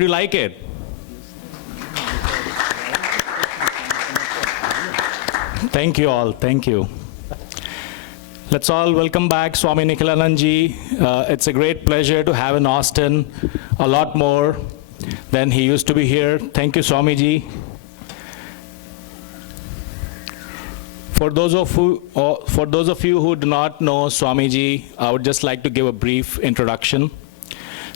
Do you like it? Thank you all. Thank you. Let's all welcome back Swami Nikhilanand ji. It's a great pleasure to have in Austin a lot more than he used to be here. Thank you, Swami ji. For those of you who do not know Swami ji, I would just like to give a brief introduction.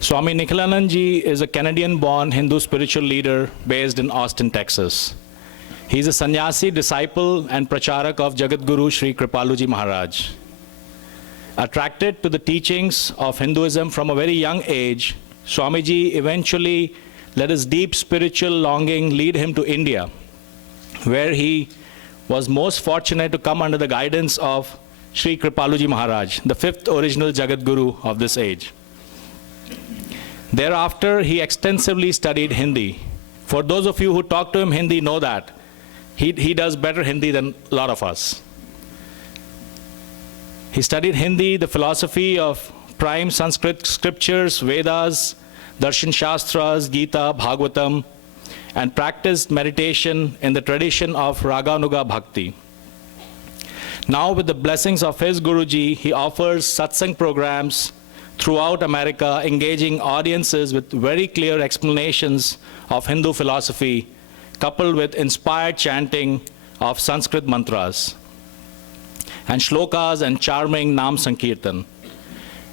Swami Nikhilanand ji is a Canadian-born Hindu spiritual leader based in Austin, Texas. He's a sannyasi, disciple, and pracharak of Jagat Guru Sri Kripaluji Maharaj. Attracted to the teachings of Hinduism from a very young age, Swamiji eventually let his deep spiritual longing lead him to India, where he was most fortunate to come under the guidance of Sri Kripaluji Maharaj, the fifth original Jagat Guru of this age. Thereafter, he extensively studied Hindi. For those of you who talk to him Hindi know that he does better Hindi than a lot of us. He studied Hindi, the philosophy of prime Sanskrit scriptures, Vedas, Darshan Shastras, Gita, Bhagavatam, and practiced meditation in the tradition of Raganuga Bhakti. Now, with the blessings of his Guruji, he offers satsang programs throughout America, engaging audiences with very clear explanations of Hindu philosophy, coupled with inspired chanting of Sanskrit mantras and shlokas and charming Nam Sankirtan.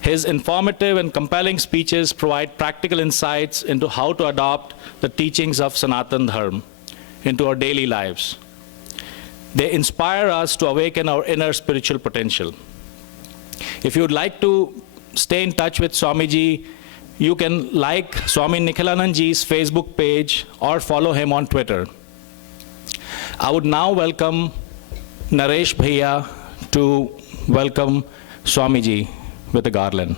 His informative and compelling speeches provide practical insights into how to adopt the teachings of Sanatan Dharma into our daily lives. They inspire us to awaken our inner spiritual potential. If you would like to stay in touch with Swamiji, you can like Swami Nikhilanand ji's Facebook page or follow him on Twitter. I would now welcome Naresh Bhaiya to welcome Swamiji with a garland.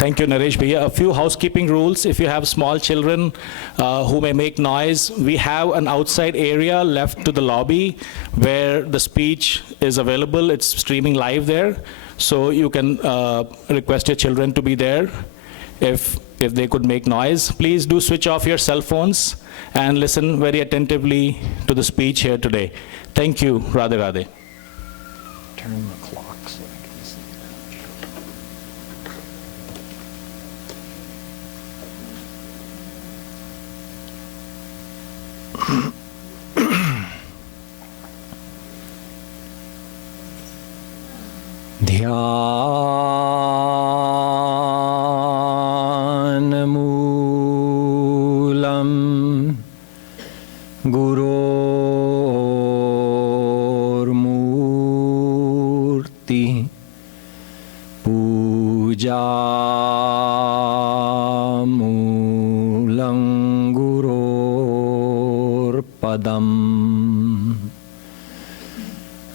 Thank you, Naresh Bhaiya. A few housekeeping rules. If you have small children who may make noise, we have an outside area left to the lobby where the speech is available. It's streaming live there. So you can request your children to be there if they could make noise. Please do switch off your cell phones and listen very attentively to the speech here today. Thank you. Radhe Radhe. Turn the clock so I can see Dhyanamoolam Gurormurti Pujamoolam Gurorpadam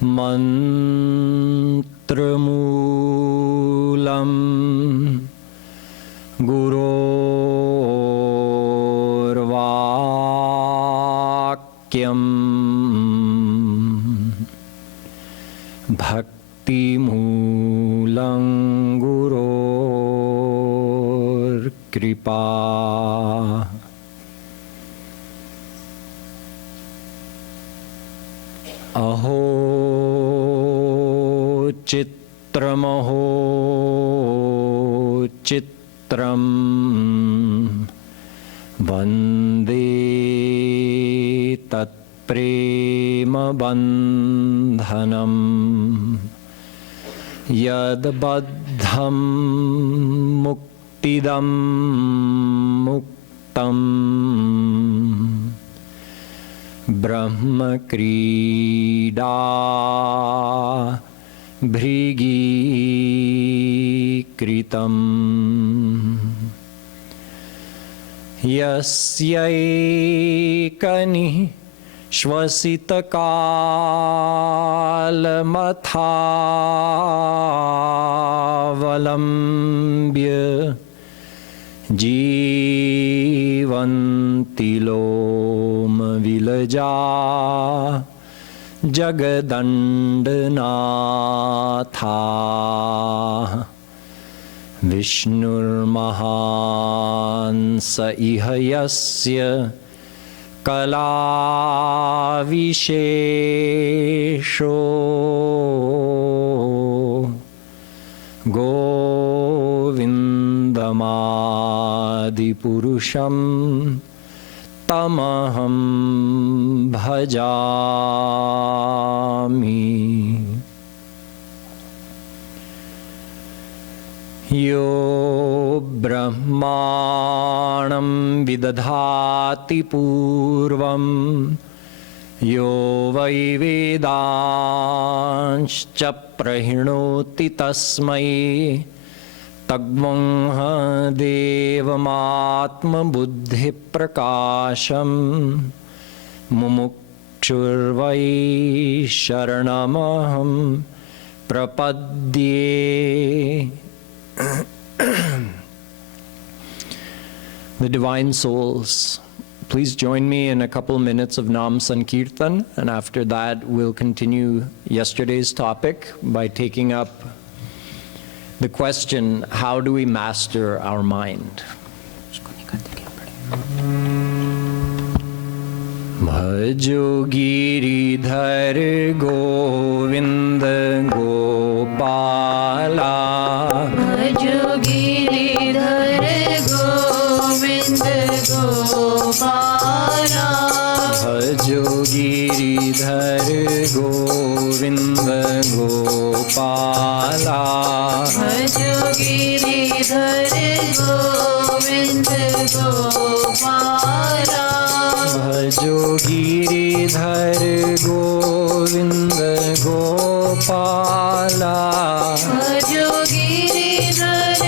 Mantramulam Gurorvakyam Bhaktimulam Gurorkripa. Aho Chitramaho Chitram Vande Tat Prema Bandhanam Yad Baddham Muktidam Muktam Brahma Krida Bhrigi Kritam Yasyaikani Shvasitakaalamathavalambya जीवन्ति लोमविलजा जगदण्डनाथाः विष्णुर्महान् स इह यस्य कलाविशेषो गोविन्दमादिपुरुषं तमहं भजामि। यो ब्रह्माणं विदधाति पूर्वं यो वै वेदांश्च प्रहिणोति तस्मै तद्वंह देवमात्मबुद्धिप्रकाशं मुमुक्षुर्वै शरणमहं प्रपद्ये। The divine souls, please join me in a couple minutes of Nam Sankirtan, and after that we'll continue yesterday's topic by taking up the question, how do we master our mind? Bhajo Giridhar Govind Gopala, Bhajo Giridhar Govind Gopala, Bhajo Giridhar Govind Gopala, Bhajo Giridhar Govind Gopala, Bhajo Giridhar Govind Gopala, Bhajo Giridhar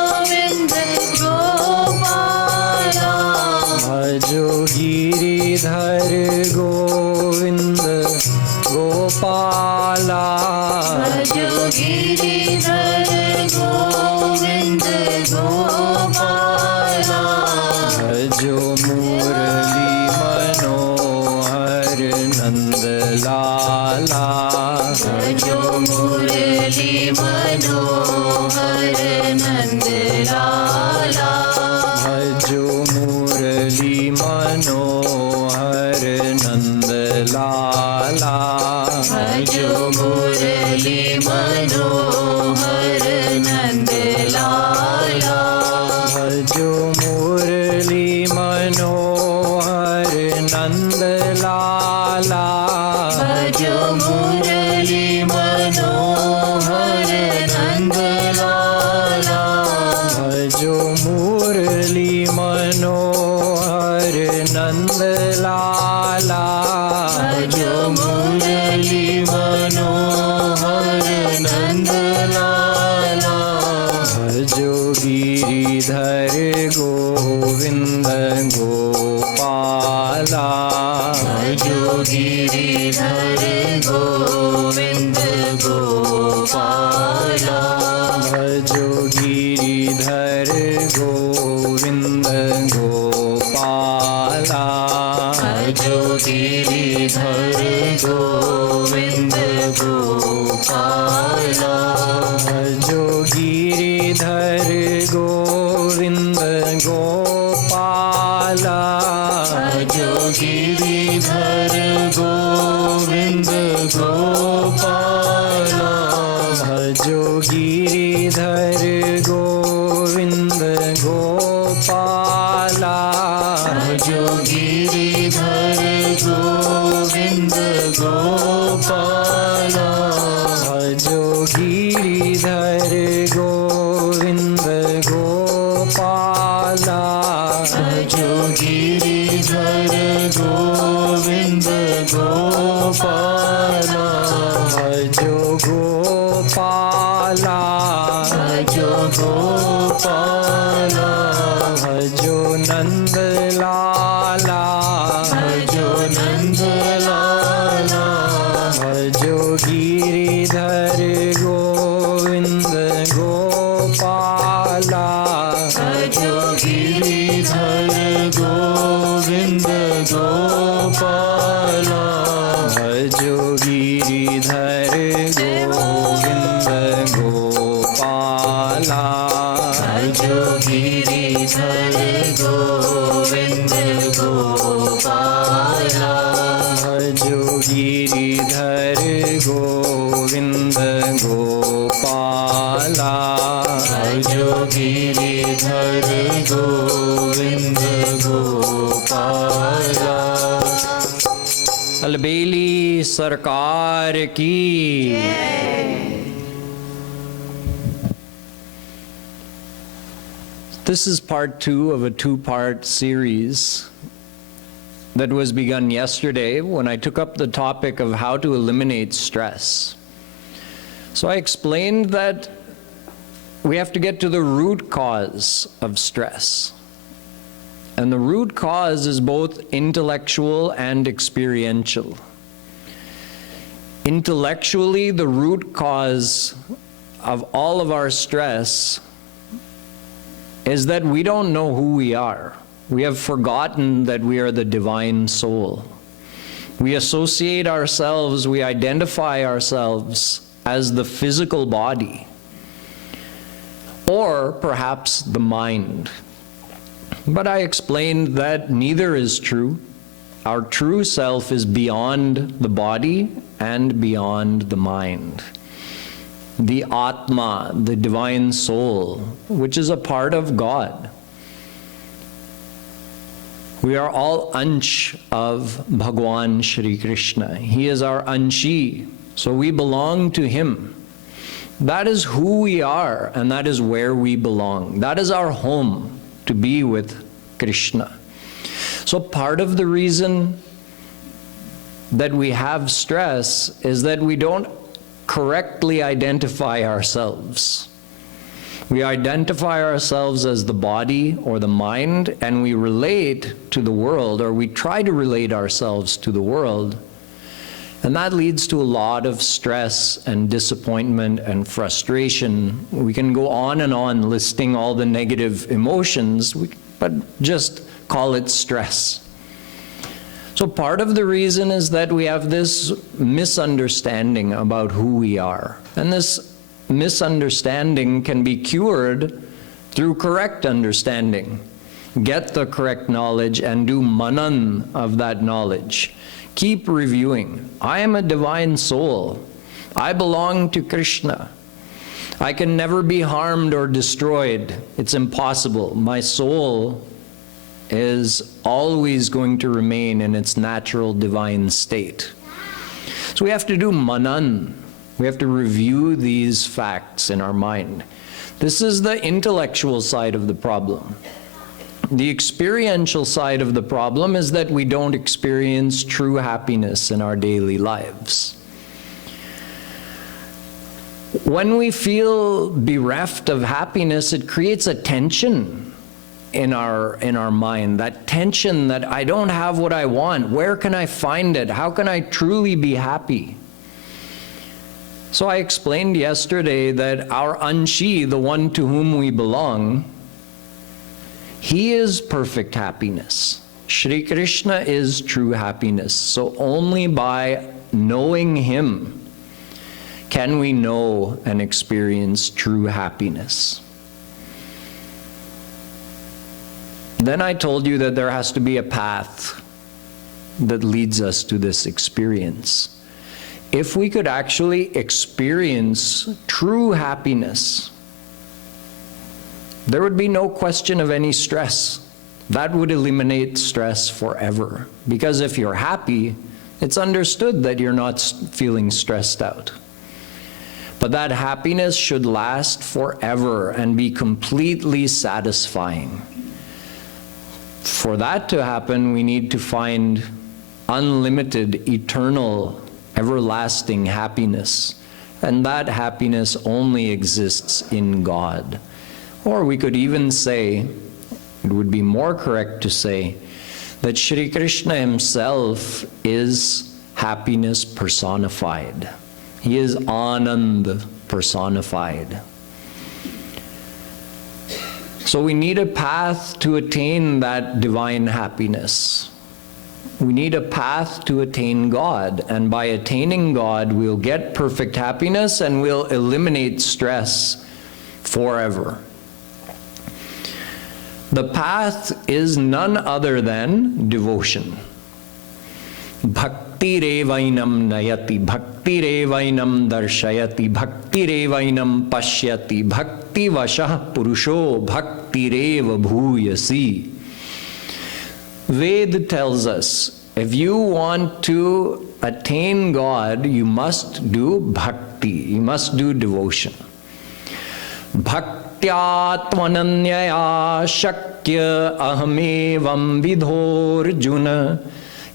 Govind Gopala, Bhajo Giridhar Govind Gopala, Bhajo Giridhar Govind Gopala, Bhajo Murali Manohar Nand Lala, Bhajo Murali Manohar Nand Lala, Bhajo Murali Manohar Nand Lala, Bhajo Murali Manohar Nand Lala, Bhajo Murali Manohar Nand Lala, Bhajo Murali Manohar Nand Lala, Bhajo Murali Manohar Nand Lala, Bhajo Murali Manohar Nand Lala, Bhajo Giridhar Govind Gopala, Bhajo Giridhar Govind Gopala, Bhajo Giridhar Govind Gopala, Bhajo Giridhar Govind Gopala, Bhajo Giridhar Govind Gopala, Bhajo Giridhar Govind Gopala, Bhajo Giridhar Govind Gopala, Bhajo Giridhar Govind Gopala, Bhajo Giridhar Govind Gopala, Bhajo Giridhar Govind Gopala, Bhajo Gopala, Bhajo Gopala, Bhajo Nand Lala, Bhajo Nand Lala, Bhajo Giridhar Govind Gopala, Bhajo Gopala. Bhajo Giridhar Govind Gopala. Bhajo Giridhar Govind Gopala. Bhajo Giridhar Govind Gopala. Bhajo Giridhar Govind Gopala. अलबेली सरकार की। This is part 2 of a 2-part series that was begun yesterday when I took up the topic of how to eliminate stress. So I explained that we have to get to the root cause of stress. And the root cause is both intellectual and experiential. Intellectually, the root cause of all of our stress is that we don't know who we are. We have forgotten that we are the divine soul. We associate ourselves, we identify ourselves as the physical body, or perhaps the mind. But I explained that neither is true. Our true self is beyond the body and beyond the mind. The Atma, the divine soul, which is a part of God. We are all Ansh of Bhagwan Shri Krishna. He is our Anshi, so we belong to Him. That is who we are, and that is where we belong. That is our home, to be with Krishna. So part of the reason that we have stress is that we don't correctly identify ourselves. We identify ourselves as the body or the mind, and we relate to the world, or we try to relate ourselves to the world. And that leads to a lot of stress and disappointment and frustration. We can go on and on listing all the negative emotions, but just call it stress. So part of the reason is that we have this misunderstanding about who we are. And this misunderstanding can be cured through correct understanding. Get the correct knowledge and do manan of that knowledge. Keep reviewing. I am a divine soul. I belong to Krishna. I can never be harmed or destroyed. It's impossible. My soul is always going to remain in its natural divine state. So we have to do manan. We have to review these facts in our mind. This is the intellectual side of the problem. The experiential side of the problem is that we don't experience true happiness in our daily lives. When we feel bereft of happiness, it creates a tension in our mind, that tension that I don't have what I want. Where can I find it? How can I truly be happy? So I explained yesterday that our Anshi, the one to whom we belong, he is perfect happiness. Shri Krishna is true happiness. So only by knowing him can we know and experience true happiness. Then I told you that there has to be a path that leads us to this experience. If we could actually experience true happiness, there would be no question of any stress. That would eliminate stress forever. Because if you're happy, it's understood that you're not feeling stressed out. But that happiness should last forever and be completely satisfying. For that to happen, we need to find unlimited, eternal, everlasting happiness. And that happiness only exists in God. Or we could even say, it would be more correct to say, that Shri Krishna himself is happiness personified. He is Anand personified. So we need a path to attain that divine happiness. We need a path to attain God, and by attaining God, we'll get perfect happiness and we'll eliminate stress forever. The path is none other than devotion. Bhakti revainam nayati, bhakti revainam darshayati, bhakti revainam pashyati, bhakti vashah purusho, bhakti reva bhuyasi. Ved tells us, if you want to attain God, you must do bhakti, you must do devotion. Bhaktyaatmananyaya shakya ahamevam vidhorjuna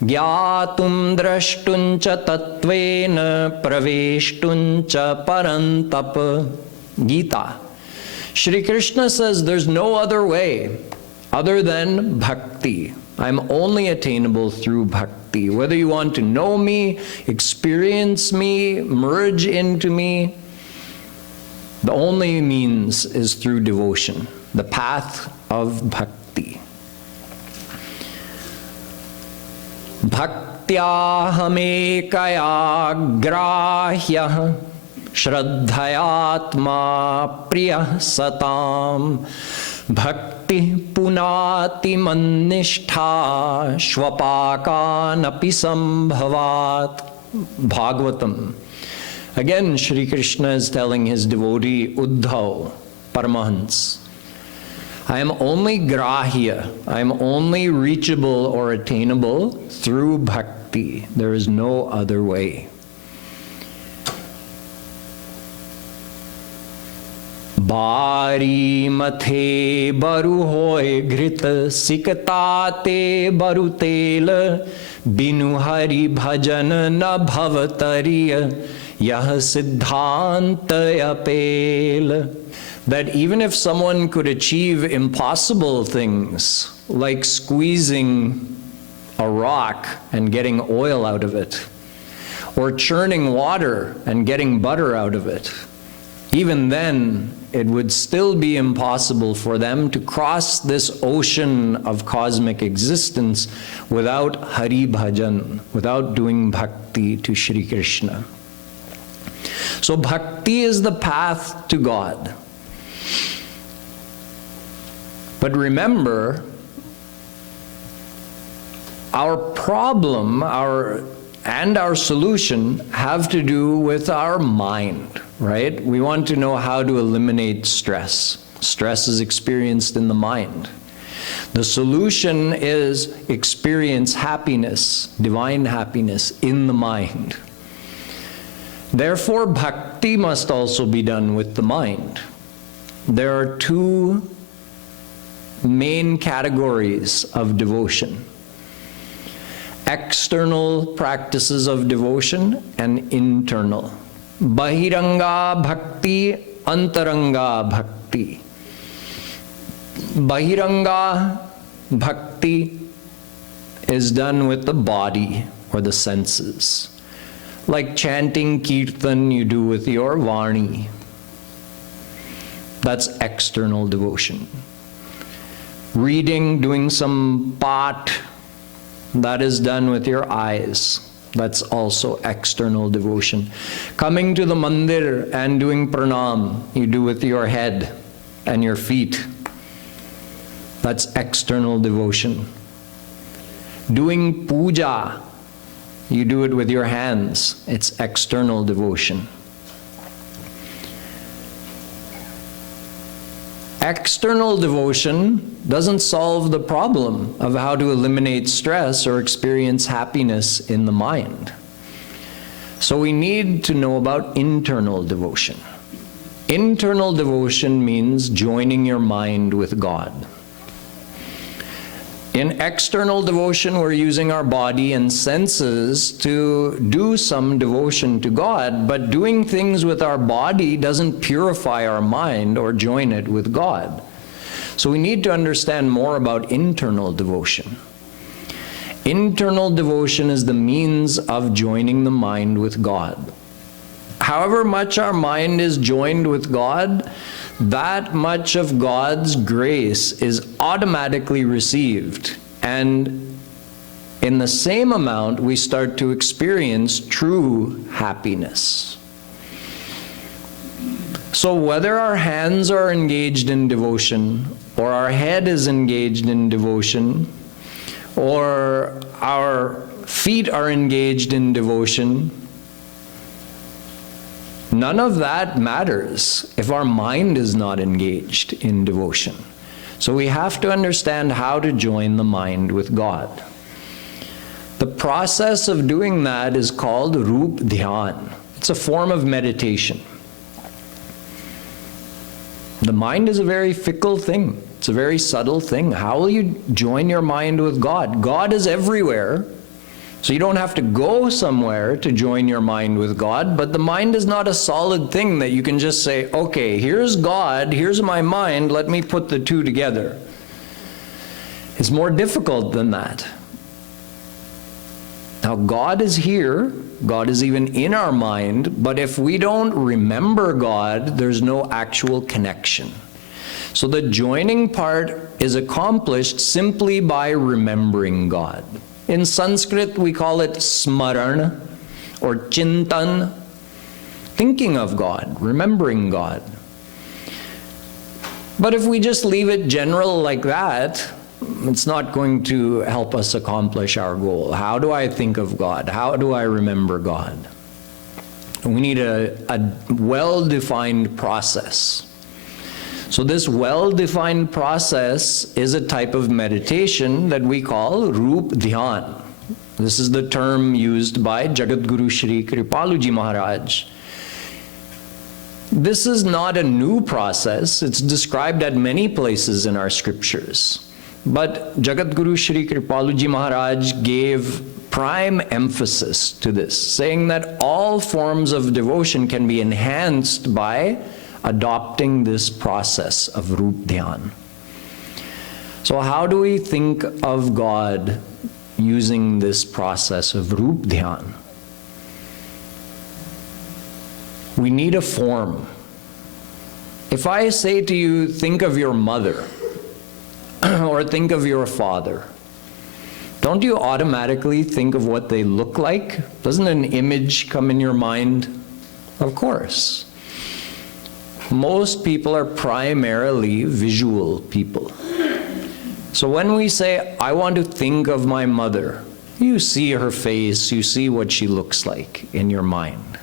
Gyatum drashtuncha tatvena praveshtuncha parantapa. Gita. Shri Krishna says there's no other way other than bhakti. I'm only attainable through bhakti. Whether you want to know me, experience me, merge into me, the only means is through devotion, the path of bhakti. Bhaktyahame kaya grahyah shraddhayatma priyah satam bhakti punati mannishtha shvapakanapi sambhavat. Bhagavatam. Again, Shri Krishna is telling his devotee Uddhav, Paramahans, I am only grahya, I am only reachable or attainable through bhakti. There is no other way. Bari mathe baru hoy ghrita siktate baru tel binu hari bhajan na bhavatariya yah siddhanta apel. That even if someone could achieve impossible things, like squeezing a rock and getting oil out of it, or churning water and getting butter out of it, even then it would still be impossible for them to cross this ocean of cosmic existence without Hari Bhajan, without doing bhakti to Shri Krishna. So bhakti is the path to God. But remember, our problem, our solution have to do with our mind, right? We want to know how to eliminate stress. Stress is experienced in the mind. The solution is experience happiness, divine happiness in the mind. Therefore, bhakti must also be done with the mind. There are two main categories of devotion: external practices of devotion and internal. Bahiranga bhakti, antaranga bhakti. Bahiranga bhakti is done with the body or the senses. Like chanting kirtan you do with your vani. That's external devotion. Reading, doing some pat, that is done with your eyes. That's also external devotion. Coming to the mandir and doing pranam, you do with your head and your feet. That's external devotion. Doing puja, you do it with your hands. It's external devotion. External devotion doesn't solve the problem of how to eliminate stress or experience happiness in the mind. So we need to know about internal devotion. Internal devotion means joining your mind with God. In external devotion, we're using our body and senses to do some devotion to God, but doing things with our body doesn't purify our mind or join it with God. So we need to understand more about internal devotion. Internal devotion is the means of joining the mind with God. However much our mind is joined with God, that much of God's grace is automatically received, and in the same amount we start to experience true happiness. So whether our hands are engaged in devotion, or our head is engaged in devotion, or our feet are engaged in devotion, none of that matters if our mind is not engaged in devotion. So we have to understand how to join the mind with God. The process of doing that is called Rup Dhyan. It's a form of meditation. The mind is a very fickle thing. It's a very subtle thing. How will you join your mind with God? God is everywhere, so you don't have to go somewhere to join your mind with God, but the mind is not a solid thing that you can just say, okay, here's God, here's my mind, let me put the two together. It's more difficult than that. Now, God is here, God is even in our mind, but if we don't remember God, there's no actual connection. So the joining part is accomplished simply by remembering God. In Sanskrit, we call it smaran or chintan, thinking of God, remembering God. But if we just leave it general like that, it's not going to help us accomplish our goal. How do I think of God? How do I remember God? We need a well-defined process. So this well-defined process is a type of meditation that we call Rup Dhyan. This is the term used by Jagadguru Shri Kripaluji Maharaj. This is not a new process. It's described at many places in our scriptures. But Jagadguru Shri Kripaluji Maharaj gave prime emphasis to this, saying that all forms of devotion can be enhanced by adopting this process of Rup Dhyan. So how do we think of God using this process of Rup Dhyan? We need a form. If I say to you, think of your mother, or think of your father, don't you automatically think of what they look like? Doesn't an image come in your mind? Of course. Most people are primarily visual people. So when we say, I want to think of my mother, you see her face, you see what she looks like in your mind.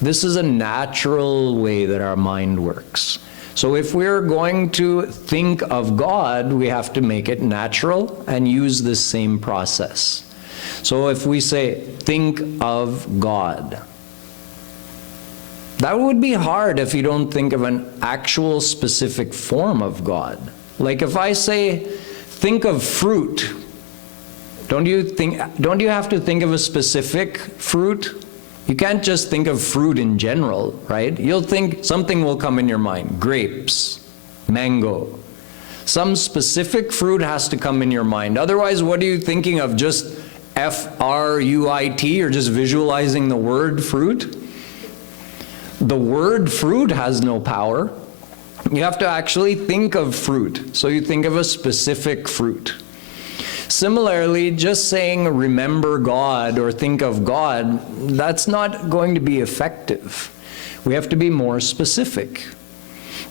This is a natural way that our mind works. So if we're going to think of God, we have to make it natural and use this same process. So if we say, think of God, that would be hard if you don't think of an actual specific form of God. Like if I say, think of fruit, don't you have to think of a specific fruit? You can't just think of fruit in general, right? You'll think something will come in your mind. Grapes, mango. Some specific fruit has to come in your mind. Otherwise, what are you thinking of? Just F-R-U-I-T? You're just visualizing the word fruit? The word fruit has no power. You have to actually think of fruit. So you think of a specific fruit. Similarly, just saying remember God or think of God, that's not going to be effective. We have to be more specific.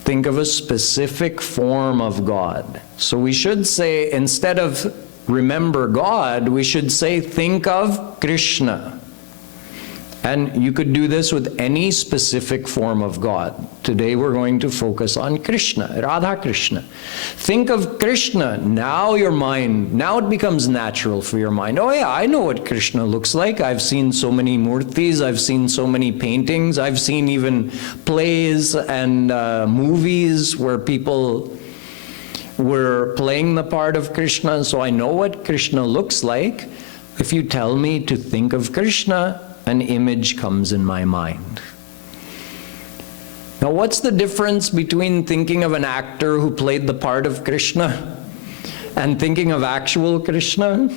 Think of a specific form of God. So we should say, instead of remember God, we should say think of Krishna. And you could do this with any specific form of God. Today we're going to focus on Krishna, Radha Krishna. Think of Krishna. Now it becomes natural for your mind. Oh yeah, I know what Krishna looks like. I've seen so many murtis, I've seen so many paintings, I've seen even plays and movies where people were playing the part of Krishna, so I know what Krishna looks like. If you tell me to think of Krishna, an image comes in my mind. Now, what's the difference between thinking of an actor who played the part of Krishna and thinking of actual Krishna?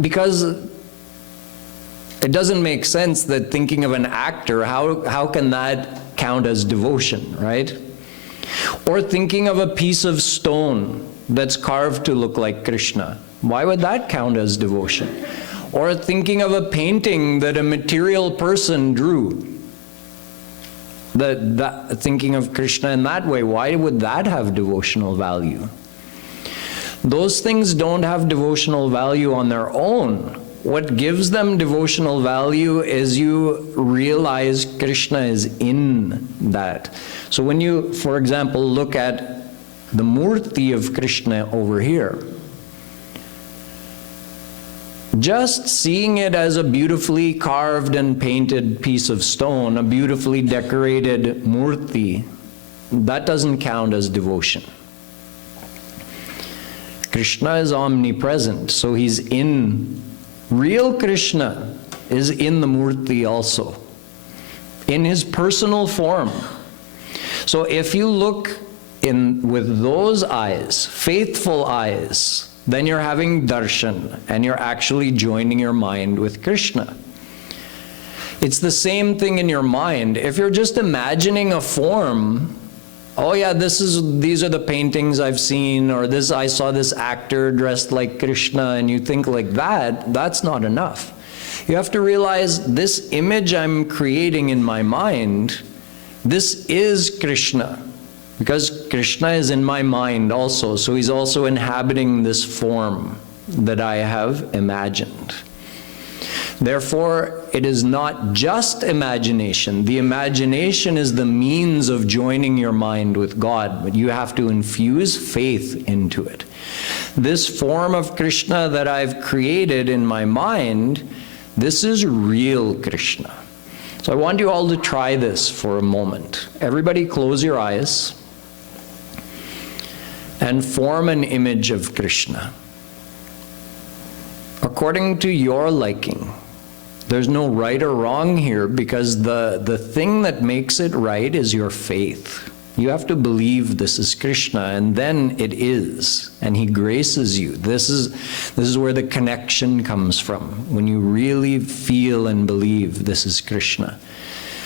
Because it doesn't make sense that thinking of an actor, how can that count as devotion, right? Or thinking of a piece of stone that's carved to look like Krishna. Why would that count as devotion? Or thinking of a painting that a material person drew. Thinking of Krishna in that way, why would that have devotional value? Those things don't have devotional value on their own. What gives them devotional value is you realize Krishna is in that. So when you, for example, look at the murti of Krishna over here, just seeing it as a beautifully carved and painted piece of stone, a beautifully decorated murti, that doesn't count as devotion. Krishna is omnipresent, so he's in. Real Krishna is in the murti also, in his personal form. So if you look in with those eyes, faithful eyes, then you're having darshan, and you're actually joining your mind with Krishna. It's the same thing in your mind. If you're just imagining a form, oh yeah, these are the paintings I've seen, or I saw this actor dressed like Krishna, and you think like that, that's not enough. You have to realize this image I'm creating in my mind, this is Krishna. Because Krishna is in my mind also, so he's also inhabiting this form that I have imagined. Therefore, it is not just imagination. The imagination is the means of joining your mind with God, but you have to infuse faith into it. This form of Krishna that I've created in my mind, this is real Krishna. So I want you all to try this for a moment. Everybody close your eyes and form an image of Krishna according to your liking. There's no right or wrong here, because the thing that makes it right is your faith. You have to believe this is Krishna, and then it is, and he graces you. This is where the connection comes from, when you really feel and believe this is Krishna.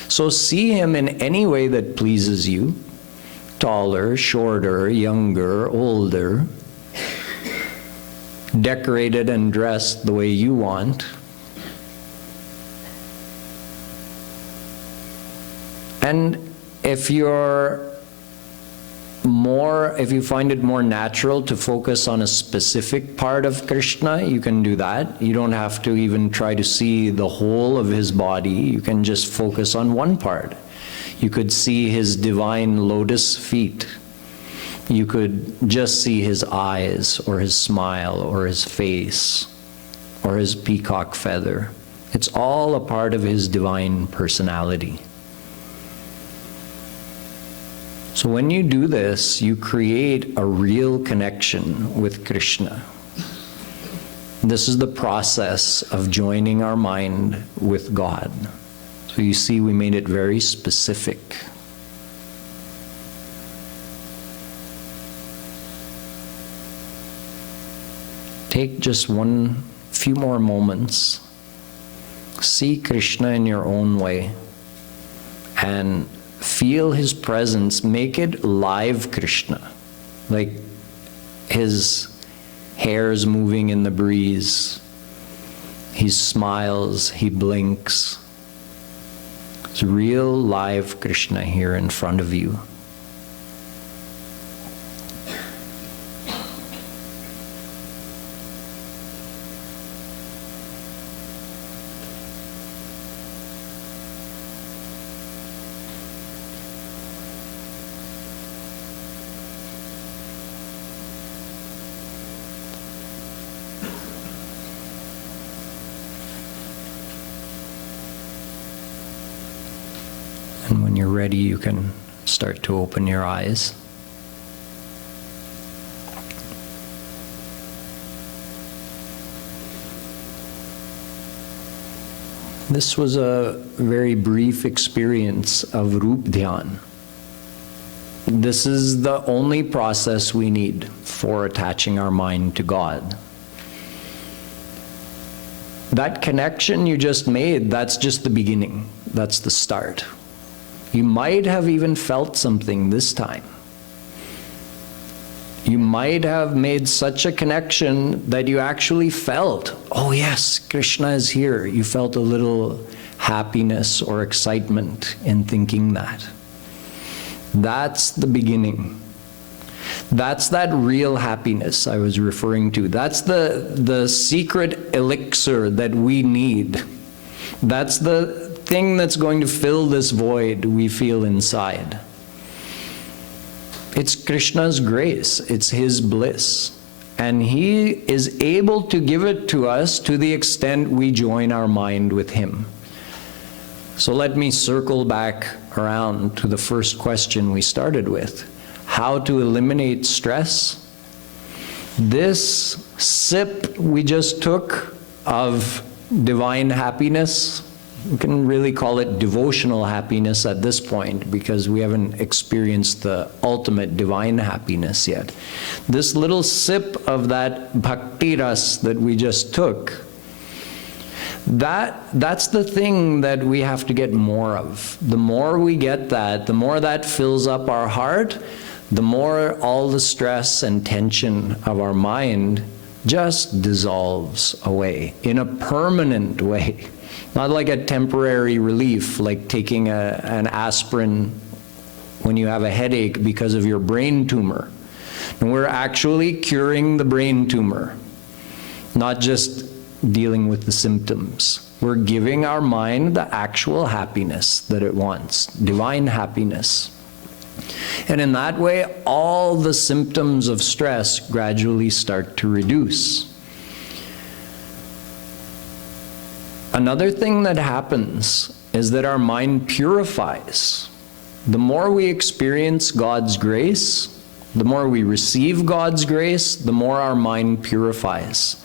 So see him in any way that pleases you. Taller, shorter, younger, older, decorated and dressed the way you want. And if you find it more natural to focus on a specific part of Krishna, you can do that. You don't have to even try to see the whole of his body. You can just focus on one part. You could see his divine lotus feet. You could just see his eyes, or his smile, or his face, or his peacock feather. It's all a part of his divine personality. So when you do this, you create a real connection with Krishna. This is the process of joining our mind with God. So you see, we made it very specific. Take just few more moments. See Krishna in your own way and feel his presence. Make it live Krishna, like his hair's moving in the breeze. He smiles, he blinks. It's real live Krishna here in front of you. And when you're ready, you can start to open your eyes. This was a very brief experience of Roop Dhyan. This is the only process we need for attaching our mind to God. That connection you just made, that's just the beginning. That's the start. You might have even felt something this time. you might have made such a connection that you actually felt, oh yes, Krishna is here. You felt a little happiness or excitement in thinking that. That's the beginning. That's that real happiness I was referring to. That's the secret elixir that we need. That's the thing that's going to fill this void we feel inside. It's Krishna's grace. It's His bliss. And He is able to give it to us to the extent we join our mind with Him. So let me circle back around to the first question we started with. How to eliminate stress? This sip we just took of divine happiness, we can really call it devotional happiness at this point because we haven't experienced the ultimate divine happiness yet. This little sip of that bhakti ras that we just took, that's the thing that we have to get more of. The more we get that, the more that fills up our heart, the more all the stress and tension of our mind just dissolves away in a permanent way. Not like a temporary relief, like taking an aspirin when you have a headache because of your brain tumor. And we're actually curing the brain tumor, not just dealing with the symptoms. We're giving our mind the actual happiness that it wants, divine happiness. And in that way, all the symptoms of stress gradually start to reduce. Another thing that happens is that our mind purifies. The more we experience God's grace, the more we receive God's grace, the more our mind purifies.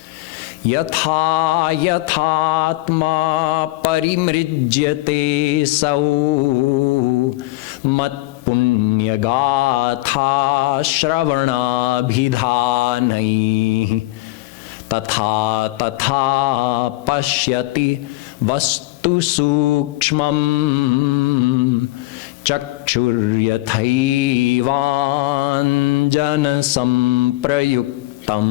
Yatha yathatma parimrijyate sau mat punyagatha shravanabhidhanai tatha tatha pashyati vastu sukshmam chakshuryathaivanjana samprayuktam.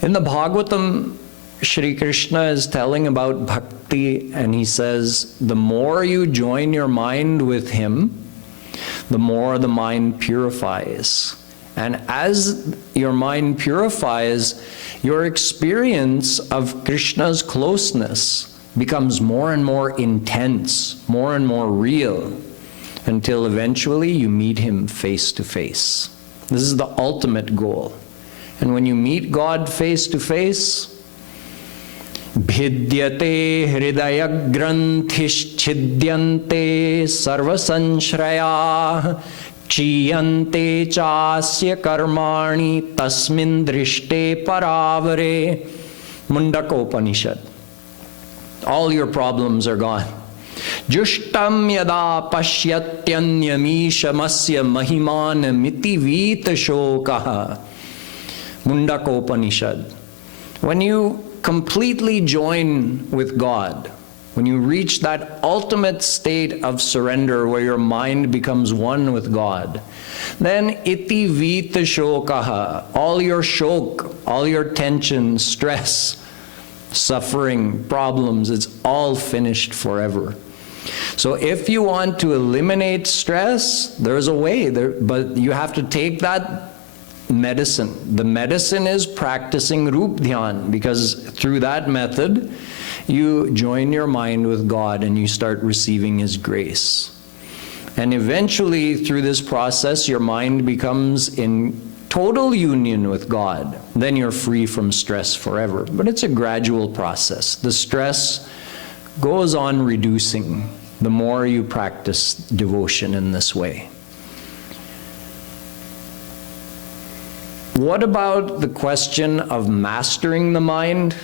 In the Bhagavatam, Shri Krishna is telling about bhakti, and he says, the more you join your mind with Him, the more the mind purifies. And as your mind purifies, your experience of Krishna's closeness becomes more and more intense, more and more real, until eventually you meet Him face to face. This is the ultimate goal. And when you meet God face to face, bhidyate hridaya granthischhidyante sarvasanshraya chiyante chasya karmani tasmin drishte paravare. Mundakopanishad. All your problems are gone. Jushtam yada pasyatyanyamishamasya mahimana miti vita shokaha. Mundakopanishad. When you completely join with God, when you reach that ultimate state of surrender where your mind becomes one with God, then iti vita shokaha, all your shok, all your tension, stress, suffering, problems, it's all finished forever. So if you want to eliminate stress, there's a way, but you have to take that medicine. The medicine is practicing Rup Dhyan, because through that method, you join your mind with God and you start receiving His grace. And eventually, through this process, your mind becomes in total union with God. Then you're free from stress forever. But it's a gradual process. The stress goes on reducing the more you practice devotion in this way. What about the question of mastering the mind?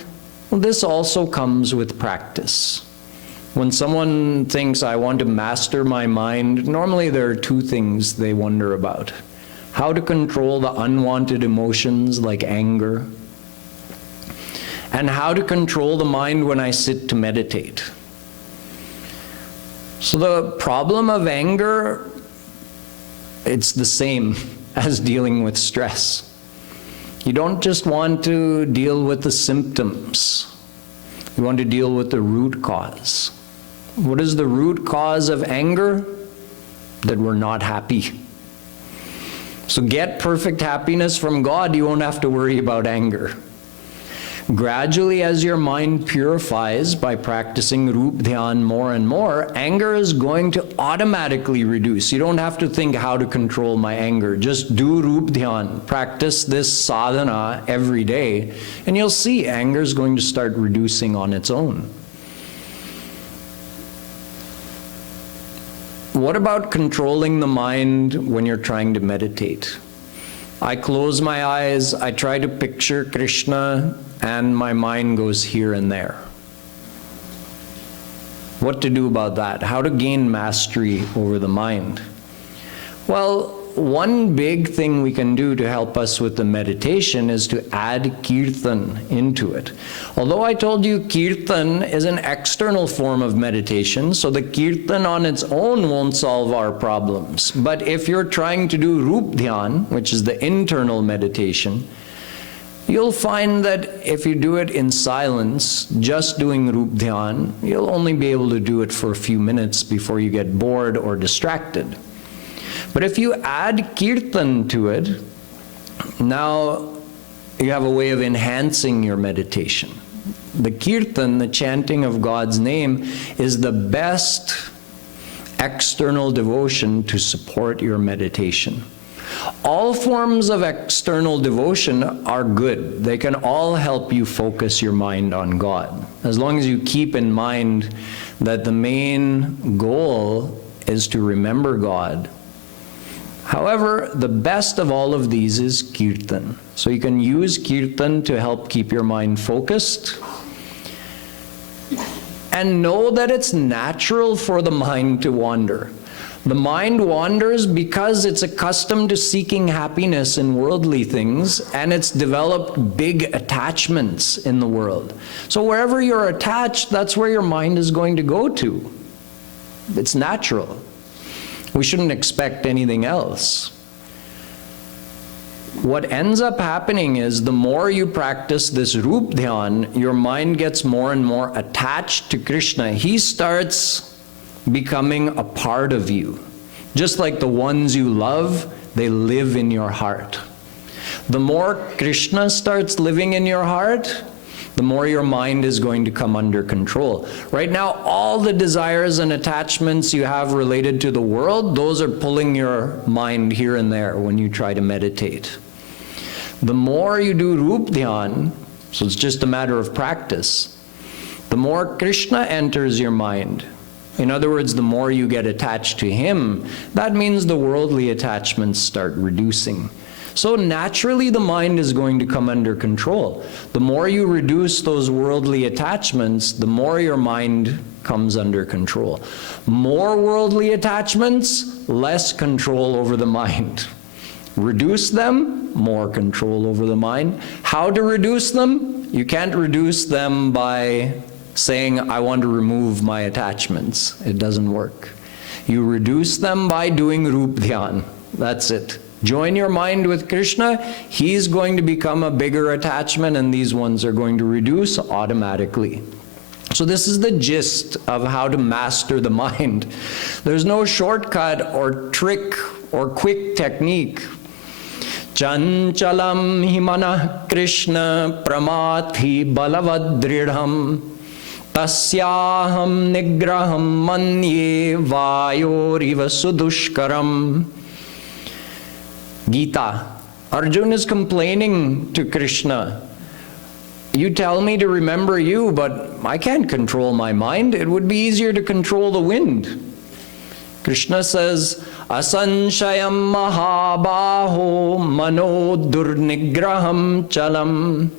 Well, this also comes with practice. When someone thinks, I want to master my mind, normally there are two things they wonder about. How to control the unwanted emotions like anger, and how to control the mind when I sit to meditate. So the problem of anger, it's the same. as dealing with stress. You don't just want to deal with the symptoms. You want to deal with the root cause. What is the root cause of anger? That we're not happy. So get perfect happiness from God, you won't have to worry about anger. Gradually, as your mind purifies by practicing Rup Dhyan more and more, anger is going to automatically reduce. You don't have to think how to control my anger. Just do Rup Dhyan. Practice this sadhana every day, and you'll see anger is going to start reducing on its own. What about controlling the mind when you're trying to meditate? I close my eyes, I try to picture Krishna, and my mind goes here and there. What to do about that? How to gain mastery over the mind? Well, one big thing we can do to help us with the meditation is to add kirtan into it. Although I told you kirtan is an external form of meditation, so the kirtan on its own won't solve our problems. But if you're trying to do Rup Dhyan, which is the internal meditation, you'll find that if you do it in silence, just doing Rup Dhyan, you'll only be able to do it for a few minutes before you get bored or distracted. But if you add kirtan to it, now you have a way of enhancing your meditation. The kirtan, the chanting of God's name, is the best external devotion to support your meditation. All forms of external devotion are good. They can all help you focus your mind on God, as long as you keep in mind that the main goal is to remember God. However, the best of all of these is kirtan. So you can use kirtan to help keep your mind focused. And know that it's natural for the mind to wander. The mind wanders because it's accustomed to seeking happiness in worldly things, and it's developed big attachments in the world. So wherever you're attached, that's where your mind is going to go to. It's natural. We shouldn't expect anything else. What ends up happening is the more you practice this Rup Dhyan, your mind gets more and more attached to Krishna. He starts becoming a part of you. Just like the ones you love, they live in your heart. The more Krishna starts living in your heart, the more your mind is going to come under control. Right now, all the desires and attachments you have related to the world, those are pulling your mind here and there when you try to meditate. The more you do Rup Dhyan, so it's just a matter of practice, the more Krishna enters your mind. In other words, the more you get attached to Him, that means the worldly attachments start reducing. So naturally the mind is going to come under control. The more you reduce those worldly attachments, the more your mind comes under control. More worldly attachments, less control over the mind. Reduce them, more control over the mind. How to reduce them? You can't reduce them by saying, I want to remove my attachments. It doesn't work. You reduce them by doing Rup Dhyan. That's it. Join your mind with Krishna, He's going to become a bigger attachment, and these ones are going to reduce automatically. So this is the gist of how to master the mind. There's no shortcut or trick or quick technique. Chanchalam himana Krishna pramathi balavadridham tasyaham nigraham manye vayoriva sudushkaram. Gita. Arjuna is complaining to Krishna. You tell me to remember you, but I can't control my mind. It would be easier to control the wind. Krishna says, Asanshayam mahabaho mano durnigraham chalam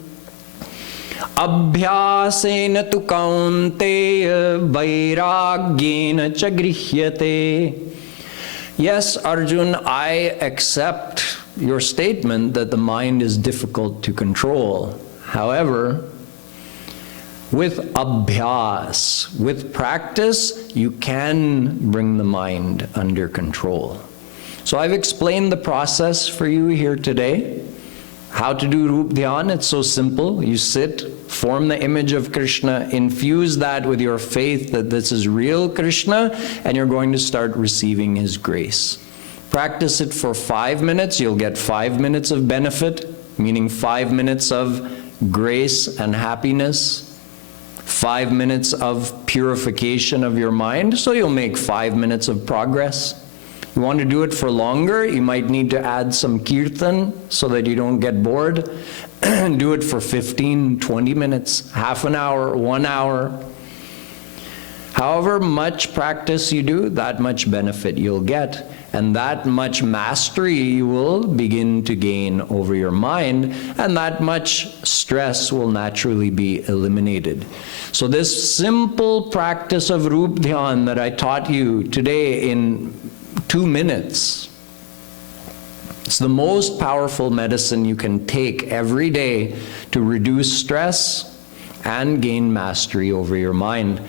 abhyasena tu kaunteya vairagyena cha grihyate. Yes, Arjun, I accept your statement that the mind is difficult to control. However, with abhyas, with practice, you can bring the mind under control. So I've explained the process for you here today. How to do Rup Dhyan, it's so simple. You sit, form the image of Krishna, infuse that with your faith that this is real Krishna, and you're going to start receiving His grace. Practice it for 5 minutes, you'll get 5 minutes of benefit, meaning 5 minutes of grace and happiness, 5 minutes of purification of your mind, so you'll make 5 minutes of progress. You want to do it for longer, you might need to add some kirtan so that you don't get bored. Do it for 15, 20 minutes, half an hour, 1 hour. However much practice you do, that much benefit you'll get, and that much mastery you will begin to gain over your mind, and that much stress will naturally be eliminated. So this simple practice of Rup Dhyan that I taught you today in 2 minutes, it's the most powerful medicine you can take every day to reduce stress and gain mastery over your mind.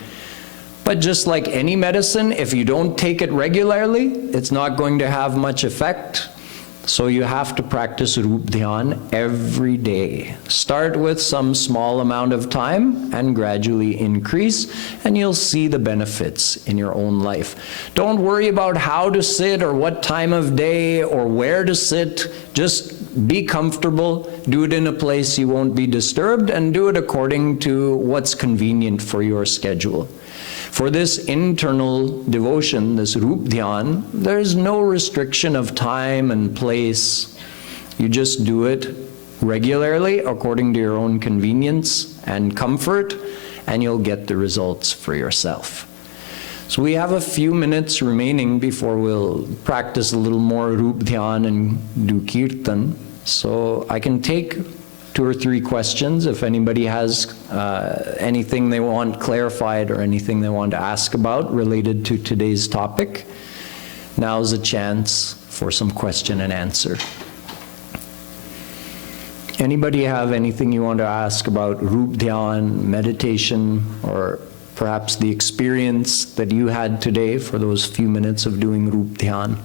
But just like any medicine, if you don't take it regularly, it's not going to have much effect. So you have to practice Rup Dhyan every day. Start with some small amount of time and gradually increase, and you'll see the benefits in your own life. Don't worry about how to sit or what time of day or where to sit. Just be comfortable, do it in a place you won't be disturbed, and do it according to what's convenient for your schedule. For this internal devotion, this Rup Dhyan, there's no restriction of time and place. You just do it regularly according to your own convenience and comfort, and you'll get the results for yourself. So we have a few minutes remaining before we'll practice a little more Rup Dhyan and do Kirtan. So I can take 2 or 3 questions if anybody has anything they want clarified or anything they want to ask about related to today's topic. Now's a chance for some question and answer. Anybody have anything you want to ask about Rup Dhyan, meditation, or perhaps the experience that you had today for those few minutes of doing Rup Dhyan?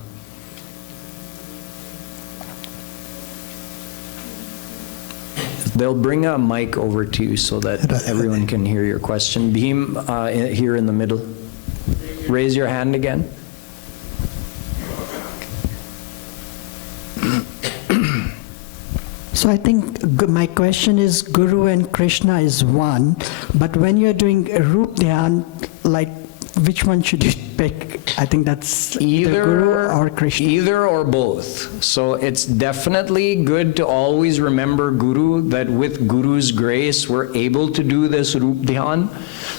They'll bring a mic over to you so that everyone can hear your question. Dham, here in the middle. Raise your hand again. So I think my question is, Guru and Krishna is one, but when you're doing Rup Dhyan, like which one should you pick? I think that's either Guru or Krishna. Either or both. So it's definitely good to always remember Guru, that with Guru's grace we're able to do this Rup Dhyan.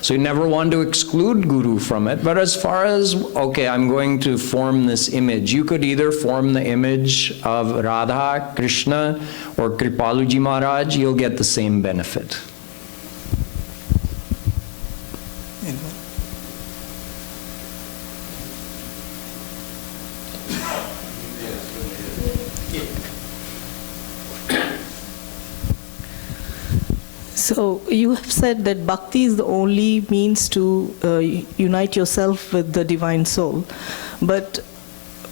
So you never want to exclude Guru from it. But as far as, okay, I'm going to form this image, you could either form the image of Radha, Krishna, or Kripaluji Maharaj, you'll get the same benefit. So you have said that bhakti is the only means to unite yourself with the divine soul. But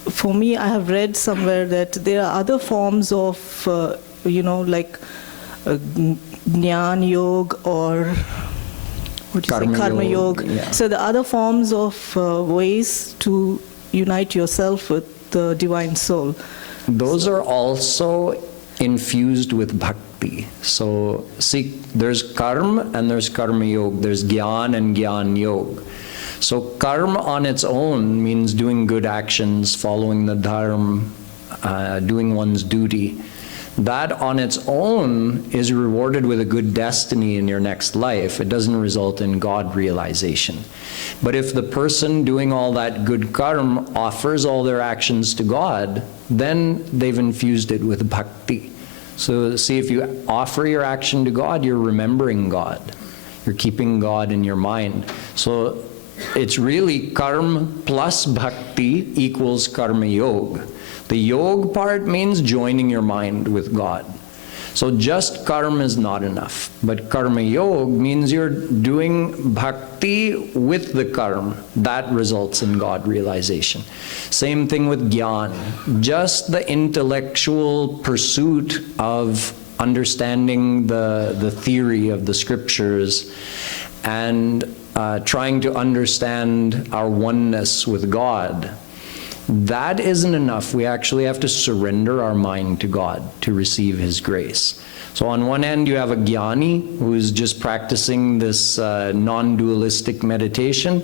for me, I have read somewhere that there are other forms of, like Jnana Yoga or what do you say, Karma Yoga. Yeah. So the other forms of ways to unite yourself with the divine soul. Those are also infused with bhakti. So see, there's karma and there's karma yoga. There's gyan and gyan yoga. So karma on its own means doing good actions, following the dharma, doing one's duty. That on its own is rewarded with a good destiny in your next life. It doesn't result in God realization. But if the person doing all that good karma offers all their actions to God, then they've infused it with bhakti. So see, if you offer your action to God, you're remembering God. You're keeping God in your mind. So it's really karma plus bhakti equals karma yoga. The yoga part means joining your mind with God. So just karma is not enough. But karma yoga means you're doing bhakti with the karma. That results in God realization. Same thing with jnana. Just the intellectual pursuit of understanding the theory of the scriptures and trying to understand our oneness with God, that isn't enough. We actually have to surrender our mind to God to receive His grace. So on one end, you have a jnani who's just practicing this non-dualistic meditation.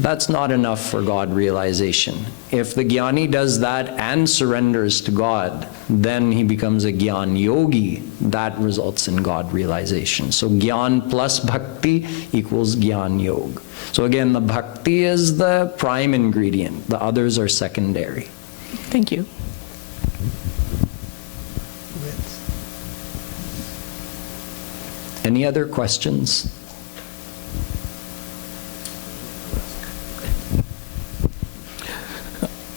That's not enough for God realization. If the jnani does that and surrenders to God, then he becomes a jnana yogi. That results in God realization. So jnana plus bhakti equals jnana yoga. So again, the bhakti is the prime ingredient. The others are secondary. Thank you. Any other questions?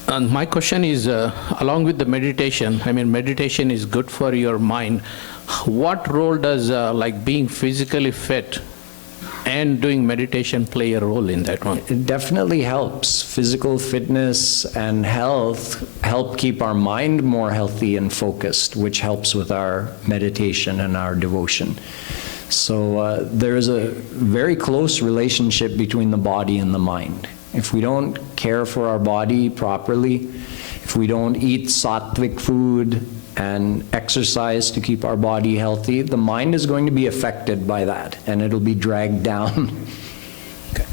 And my question is, along with the meditation, I mean, meditation is good for your mind. What role does like being physically fit and doing meditation play a role in that one? It definitely helps. Physical fitness and health help keep our mind more healthy and focused, which helps with our meditation and our devotion. So there is a very close relationship between the body and the mind. If we don't care for our body properly, if we don't eat sattvic food and exercise to keep our body healthy, the mind is going to be affected by that, and it'll be dragged down. Okay.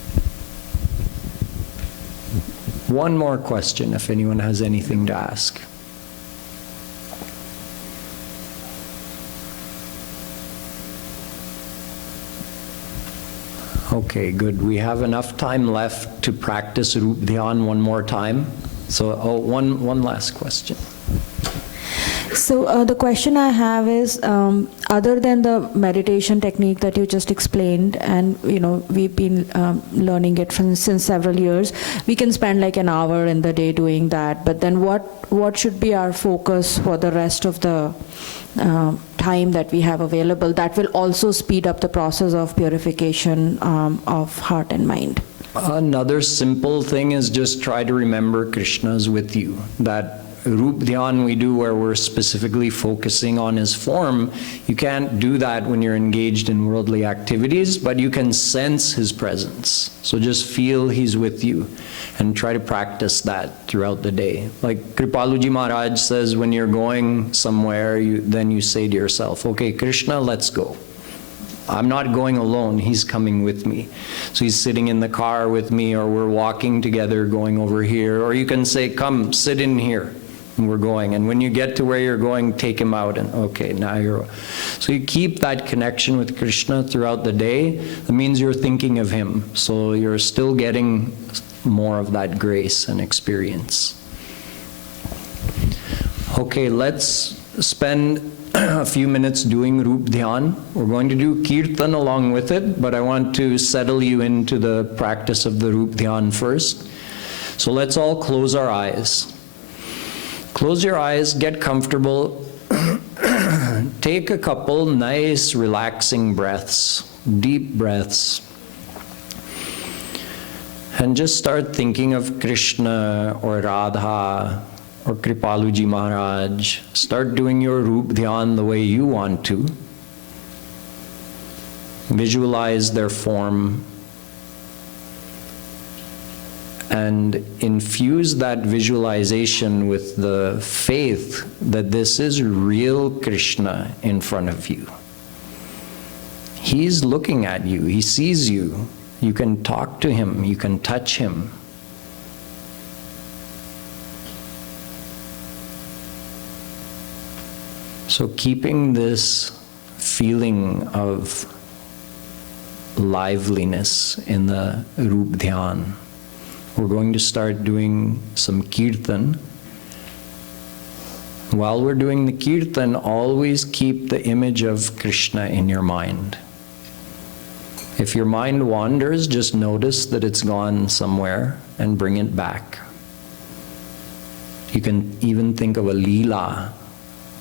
One more question, if anyone has anything to ask. Okay, good. We have enough time left to practice Rup Dhyan one more time. So, one last question. So the question I have is, other than the meditation technique that you just explained, and we've been learning it since several years, we can spend like an hour in the day doing that. But then what should be our focus for the rest of the time that we have available that will also speed up the process of purification of heart and mind? Another simple thing is just try to remember Krishna's with you. That Rup Dhyan we do where we're specifically focusing on His form, you can't do that when you're engaged in worldly activities, but you can sense His presence. So just feel He's with you and try to practice that throughout the day. Like Kripaluji Maharaj says, when you're going somewhere, then you say to yourself, okay, Krishna, let's go. I'm not going alone, He's coming with me. So He's sitting in the car with me, or we're walking together going over here, or you can say, come, sit in here, and we're going. And when you get to where you're going, take Him out, and okay, now you're... So you keep that connection with Krishna throughout the day. That means you're thinking of Him, so you're still getting more of that grace and experience. Okay, let's spend a few minutes doing Rup Dhyan. We're going to do Kirtan along with it, but I want to settle you into the practice of the Rup Dhyan first. So let's all close our eyes. Close your eyes, get comfortable. Take a couple nice relaxing breaths, deep breaths. And just start thinking of Krishna or Radha or Kripaluji Maharaj. Start doing your Rup Dhyan the way you want to. Visualize their form and infuse that visualization with the faith that this is real Krishna in front of you. He's looking at you, He sees you. You can talk to Him, you can touch Him. So keeping this feeling of liveliness in the Rup Dhyan, we're going to start doing some Kirtan. While we're doing the Kirtan, always keep the image of Krishna in your mind. If your mind wanders, just notice that it's gone somewhere and bring it back. You can even think of a leela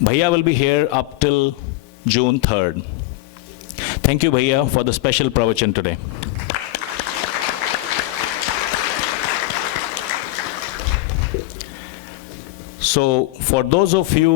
Bhaiya will be here up till June 3rd. Thank you, Bhaiya, for the special pravachan today. So, for those of you